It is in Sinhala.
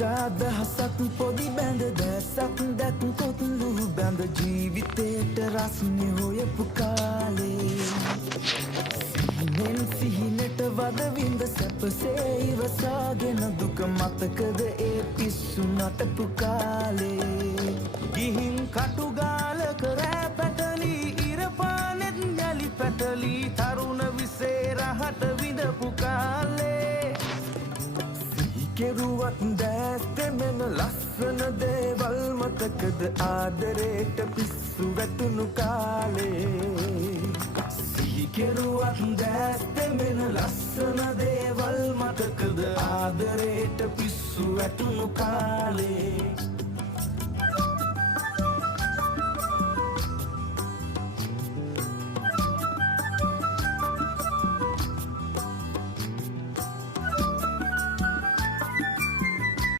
ආශාදහසක් පොදි බැඳ දැසක් දැක් කොතුළු බැඳ ජීවිතේට රස්නේ හොයපු කාලේ සිහිනෙන් සිහිනට වද විඳ සැපසේ ඉවසාගෙන දුක මතකද ඒ පිස්සු නටපු කාලේ ගිහින් කටුගාලක රෑ පැටලි ඉරපානෙත් යලි පැටලි තරුණ විසේරහට විඳපු කාලේ කෙරුවත් දැස් දෙමෙන ලස්සන දේවල් මතකද ආදරේට පිස්සු වැටුණු කාලේ සිහි කෙරුවත් දැස් දෙමෙන ලස්සන දේවල් මතකද ආදරේට පිස්සු වැටුණු කාලේ